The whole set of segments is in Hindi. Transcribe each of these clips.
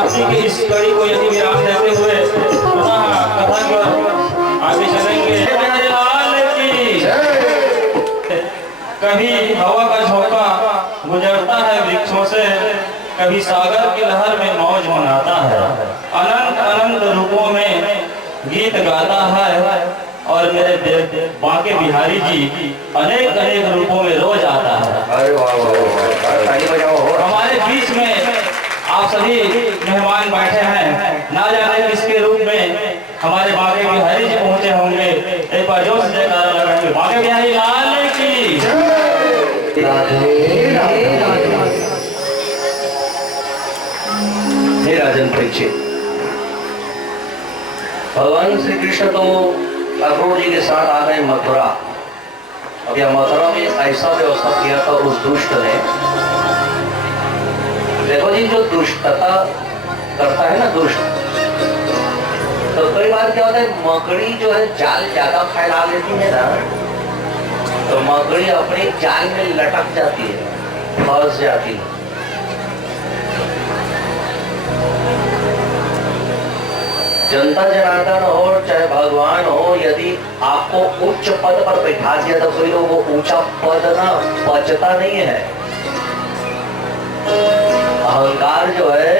प्राप्ति की इस कड़ी को यदि विराम देते हुए पुनः कथा की ओर आगे चलेंगे। प्यारे लाल की कभी हवा का झोंका गुजरता है वृक्षों से, कभी सागर की लहर में मौज मनाता है, अनंत अनंत रूपों में गीत गाता है और मेरे बांके बिहारी जी अनेक अनेक रूपों में रोज आता है। हमारे बीच में आप सभी मेहमान बैठे हैं, ना जाने किसके रूप में हमारे बांके बिहारी जी पहुंचे होंगे। एक बार जोर से जयकारा लगाएंगे, बांके बिहारी लाल की। हे राजन परीक्षित, भगवान श्री कृष्ण तो अक्रूर जी के साथ आ गए मथुरा। अब यह मथुरा में ऐसा व्यवस्था किया था उस दुष्ट ने। देखो जी, जो दुष्टता करता है ना दुष्ट, तो कई बार क्या होता है, मकड़ी जो है जाल ज्यादा फैला लेती है ना, तो मकड़ी अपने जाल में लटक जाती है, फंस जाती है। जनता जनार्दन हो चाहे भगवान हो, यदि आपको उच्च पद पर बैठा दिया तो कोई लोग वो ऊंचा पद ना पचता नहीं है। अहंकार जो है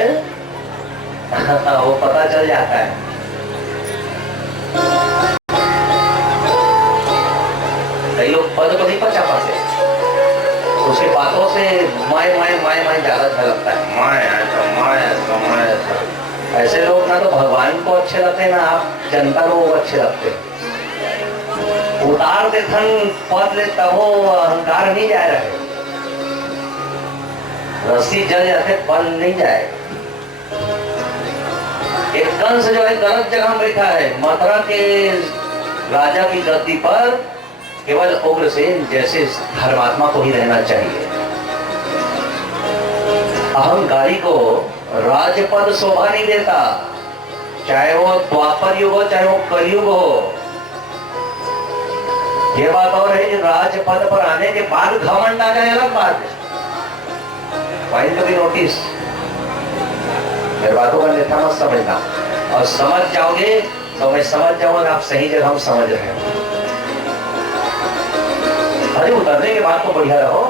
वो पता चल जाता है। कई लोग पद को नहीं पचा पाते, उसकी बातों से मैं ज्यादा झलकता है। ऐसे लोग ना तो भगवान को अच्छे लगते ना आप जनता को अच्छे लगते। उतार दे थन पद ले तब अहंकार नहीं जा रहे, रस्सी जल जाते पल नहीं जाए। एक कंस जो है गलत जगह बैठा है, मथुरा के राजा की गद्दी पर केवल उग्रसेन जैसे धर्मात्मा को ही रहना चाहिए। अहंकारी को राजपद शोभा नहीं देता, चाहे वो द्वापर युग हो चाहे वो कलयुग हो। ये बात और है कि राजपद पर आने के बाद घमंड आ जाए अलग बात है। पॉइंट भी नोटिस, मेरी बातों का लेखा मत समझना, और समझ जाओगे तो मैं समझ जाऊंगा आप सही जगह समझ रहे हो। अरे उतरने के बाद तो बढ़िया रहो।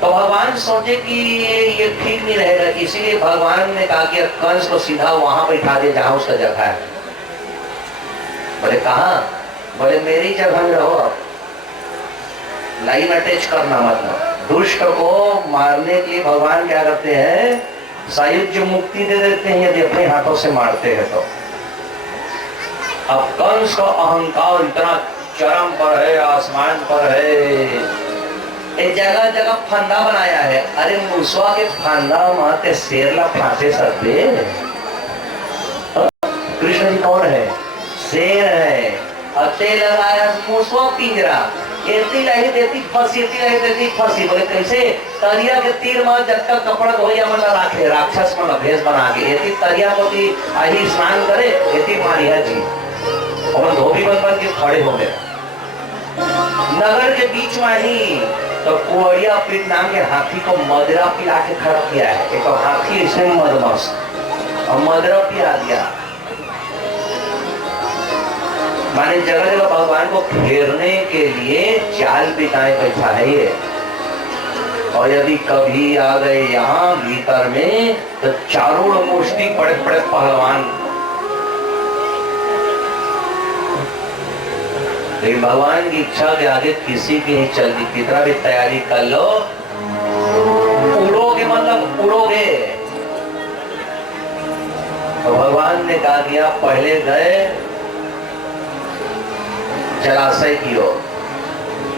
तो भगवान सोचे कि ये ठीक नहीं रहेगा, इसीलिए भगवान ने कहा कि कंस को सीधा वहां बैठा दे जहां उसका जगह है। बोले कहां? बोले मेरी जगह में रहो, आप लाइन अटैच करना मतलब। दुष्ट को मारने के लिए भगवान क्या करते हैं, सायुज्य मुक्ति दे देते हैं यदि अपने हाथों से मारते हैं तो। अब कंस का अहंकार इतना चरम पर है, आसमान पर है, एक जगह जगह फंदा बनाया है। अरे मूसवा के फंदा माते शेरला फांसे सकते। कृष्ण जी कौन है? शेर है। अते लगाया मूसवा पिंजरा, एती लही देती फंसी, एती लही देती फंसी। बोले कैसे? तरिया के तीर में जब तक कपड़ा धोया मन राखे, राक्षस मन भेष बना के एती तरिया को भी आही स्नान करे, एती मारिया जी और धोबी बन बन के खड़े हो गए नगर के बीच में ही। तो कुवरिया पीठ नाम के हाथी को मदरा पिला के खड़ा किया है। एक तो हाथी इसमें मदमस्त और मदरा पिला दिया। माने जगह जगह भगवान को घेरने के लिए चाल बिताए बैठा है ये। और यदि कभी आ गए यहाँ भीतर में तो चारों मुष्टि बड़े बड़े पहलवान। लेकिन भगवान की इच्छा के आगे किसी की नहीं चलती, कितना भी तैयारी कर लो उड़ोगे मतलब उड़ोगे। तो भगवान ने कहा दिया पहले गए जलाशय की ओर।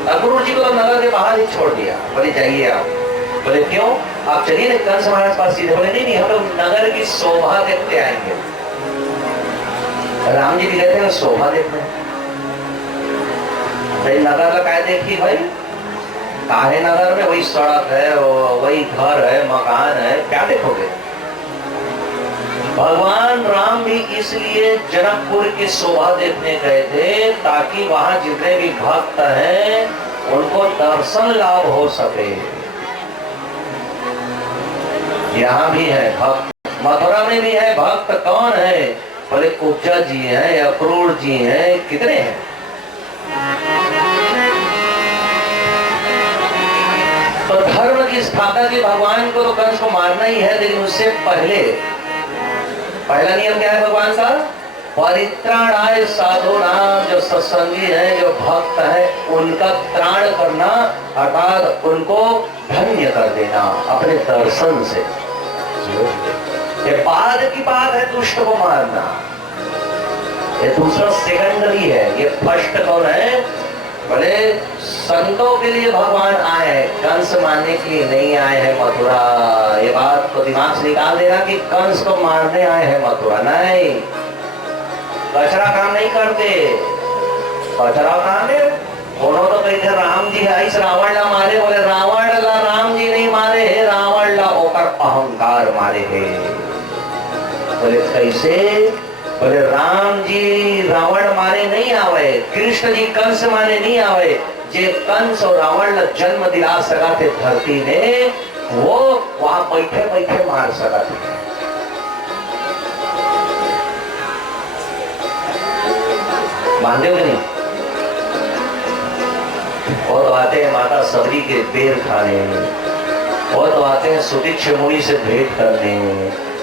अक्रूर जी को तो नगर के बाहर ही छोड़ दिया। बोले जाइए आप। बोले क्यों? आप चलिए ना कंस महाराज पास सीधे। बोले नहीं हम लोग नगर की शोभा देखते आएंगे। राम जी भी कहते हैं शोभा देखते हैं। नगर का क्या देखी भाई? काहे नगर में वही सड़क है, वही घर है, मकान है, क्या देखोगे? भगवान राम भी इसलिए जनकपुर की शोभा देखने गए थे ताकि वहां जितने भी भक्त हैं उनको दर्शन लाभ हो सके। यहाँ भी है भक्त मथुरा में भी है भक्त, कौन है? बोले कुब्जा जी हैं, अक्रूर जी हैं, कितने हैं। तो धर्म की स्थापना के भगवान को तो कंस को मारना ही है, लेकिन उससे पहला नियम क्या है भगवान का? परित्राणाय साधूनाम, जो सत्संगी है, जो भक्त है, उनका त्राण करना, अर्थात उनको धन्य कर देना अपने दर्शन से। ये बाद की बात है दुष्ट को मारना, ये दूसरा सेकेंडरी है। ये फर्स्ट कौन है? बोले संतों के लिए भगवान आए हैं, कंस मारने के लिए नहीं आए हैं मथुरा। ये बात को दिमाग से निकाल देना कि कंस को मारने आए हैं मथुरा, नहीं। कचरा काम नहीं करते, कचरा काम है। दोनों तो कही थे राम जी है, इस रावण ला मारे। बोले रावण ला राम जी नहीं मारे, रावण ला होकर अहंकार मारे है। बोले कैसे? बोले राम जी रावण मारे नहीं आवे, कृष्ण जी कंस मारे नहीं आवे। जे कंस और रावण ला जन्म दिला सका थे धरती ने, वो वहां बैठे बैठे मार सका थे। मानते हो कि नहीं? वो तो आते हैं माता सबरी के बेर खाने, वो तो आते हैं सुदीक्ष मुनि से भेंट करने,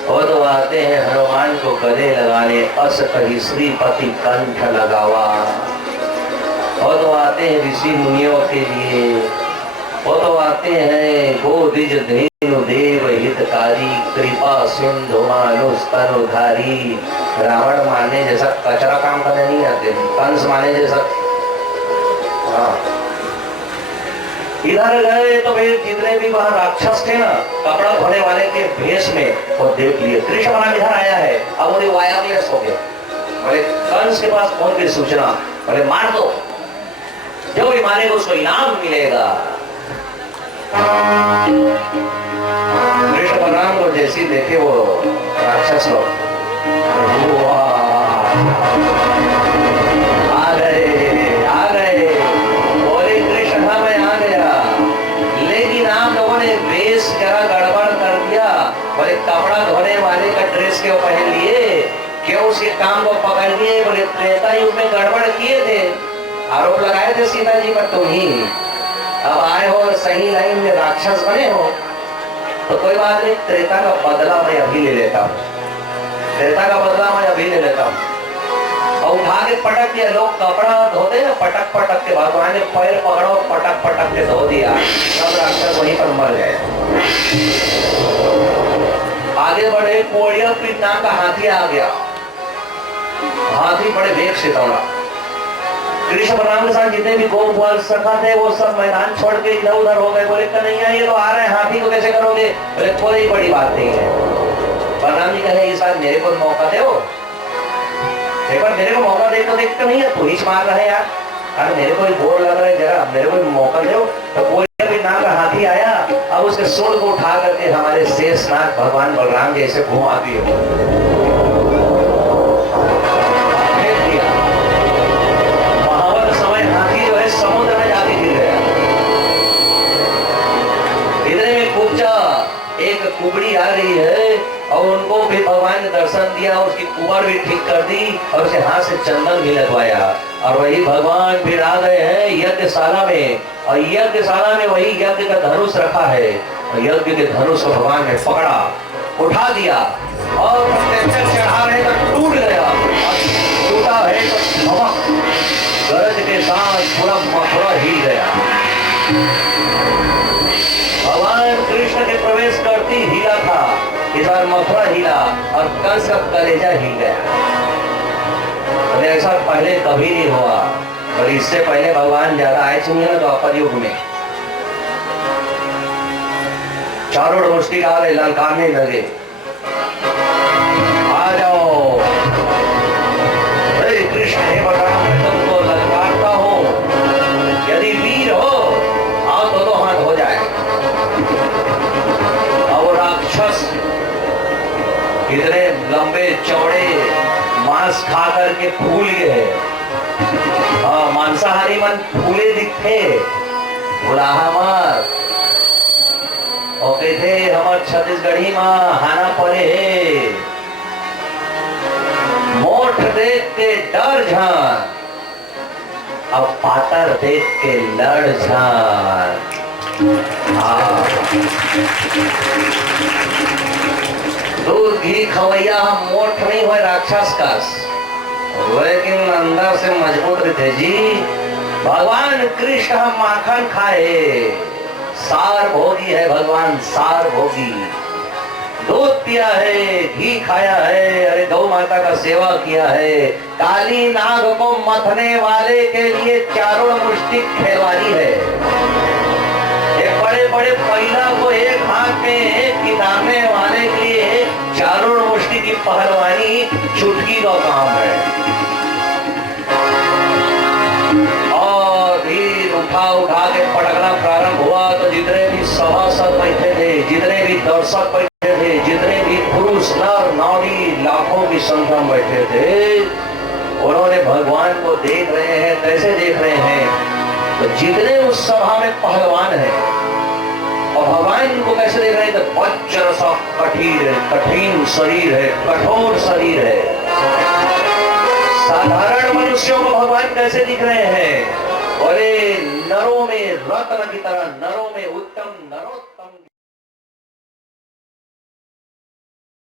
वो तो आते हैं हनुमान को गले लगाने, अस कही श्रीपति कंठ लगावा। वो तो आते हैं ऋषि मुनियों के लिए, वो तो आते हैं गोदिज धेनु देव हितकारी, कृपा सिंधु मानुष तनुधारी। रावण मारने जैसा कचरा काम करने नहीं आते, कंस मारने जैसा। हाँ, इधर गए तो फिर जितने भी वहां राक्षस थे ना, कपड़ा धोने वाले के भेष में, वो देख लिए कृष्ण महाराज इधर आया है। अब वो वायरलेस हो गया। बोले कंस के पास फोन की सूचना, बोले मार दो, जो भी मारेगा उसको इनाम मिलेगा। कृष्ण बलराम को जैसी देखे वो राक्षस लोग, आ गए, बोले कृष्ण हाँ मैं आ गया, लेकिन आप लोगों ने वेश जरा गड़बड़ कर दिया। बोले कपड़ा धोने वाले का ड्रेस क्यों पहन लिए, क्यों उसके काम को पकड़ लिए? बोले त्रेता युग में गड़बड़ किए थे, आरोप लगाए थे सीता जी पर तुम ही। अब आए हो सही लाइन में राक्षस बने हो, तो कोई बात नहीं, त्रेता का बदला मैं अभी ले लेता हूँ, त्रेता का बदला मैं अभी ले लेता हूँ। और उठा के पटक दिया। लोग कपड़ा धोते हैं पटक पटक के, भगवान ने पैर पकड़ो पटक पटक के धो दिया, सब राक्षस वहीं पर मर गए। आगे बढ़े, कोड़िया पीठ नाम का हाथी आ गया। हाथी बड़े वेग से दौड़ा। कृष्ण बलराम के साथ जितने भी गोपाल सखा थे वो सब मैदान छोड़ के इधर उधर हो गए। बोले कन्हैया ये तो आ रहे हैं, हाथी को कैसे करोगे? बोले कोई बड़ी बात नहीं है। बलराम जी कहे इस बार मेरे को मौका दो, एक बार मेरे को मौका दे तो देखते नहीं है, तू ही मार रहा है यार, अरे मेरे को बोर लग रहा है, जरा मेरे को मौका दो। तो कोई नाम का हाथी आया, अब उसके सूंड को उठा करके हमारे शेषनाग भगवान बलराम जैसे घुमा दिए। समुद्र में जाके गिर गया। इतने में कुब्जा एक कुबड़ी आ रही है और उनको भी भगवान ने दर्शन दिया, उसकी कुबर भी ठीक कर दी और उसके हाथ से चंदन भी लगवाया। और वही भगवान फिर आ गए हैं यज्ञशाला में, और यज्ञशाला में वही यज्ञ का धनुष रखा है, और यज्ञ के धनुष को भगवान ने पकड़ा, उठा दिया और चढ़ा रहे तो टूट गया, टूटा है तो गरज के साथ पूरा मथुरा हिल गया। भगवान कृष्ण के प्रवेश करती हिला था, इस बार मथुरा हिला और कंस का कलेजा हिल गया। अरे ऐसा पहले कभी नहीं हुआ, और इससे पहले भगवान ज्यादा आए चुके ना द्वापर युग में, चारों दोस्ती डाले ललकारने लगे, आ जाओ कृष्ण हे बलराम मैं तुमको ललकारता हूं, यदि वीर हो आओ तो हाथ हो जाए। और राक्षस इतने लंबे चौड़े मांस खा करके फूल गए, मांसाहारी मन फूले दिखे, बुलाहा मार। और कहते हमार छत्तीसगढ़ी में हाना पड़े मोठ देख के डर जान अब पातर देख के लड़ जान। दूध घी खवैया हम मोठ नहीं हुए राक्षस का, लेकिन अंदर से मजबूत रहते जी। भगवान कृष्ण हम माखन खाए, सार भोगी है भगवान, सार भोगी। दूध पिया है, घी खाया है, अरे गौ माता का सेवा किया है, काली नाग को मथने वाले के लिए चारों मुष्टि खेलवानी है। एक बड़े बड़े पहिला को एक हाथ में किनारने वाले के लिए चारों मुष्टि की पहलवानी चुटकी का काम है। उठा के पटकना प्रारंभ हुआ तो जितने भी सभासद बैठे थे, जितने भी दर्शक बैठे थे, जितने भी पुरुष नर नारी लाखों की संख्या में बैठे थे, उन्होंने भगवान को देख रहे हैं। कैसे देख रहे हैं? तो जितने उस सभा में पहलवान है और भगवान को कैसे देख रहे हैं? तो वज्र सा कठिन शरीर है, कठोर शरीर है। साधारण मनुष्यों को भगवान कैसे दिख रहे हैं? अरे नरों में रत्न की तरह, नरों में उत्तम नरोत्तम।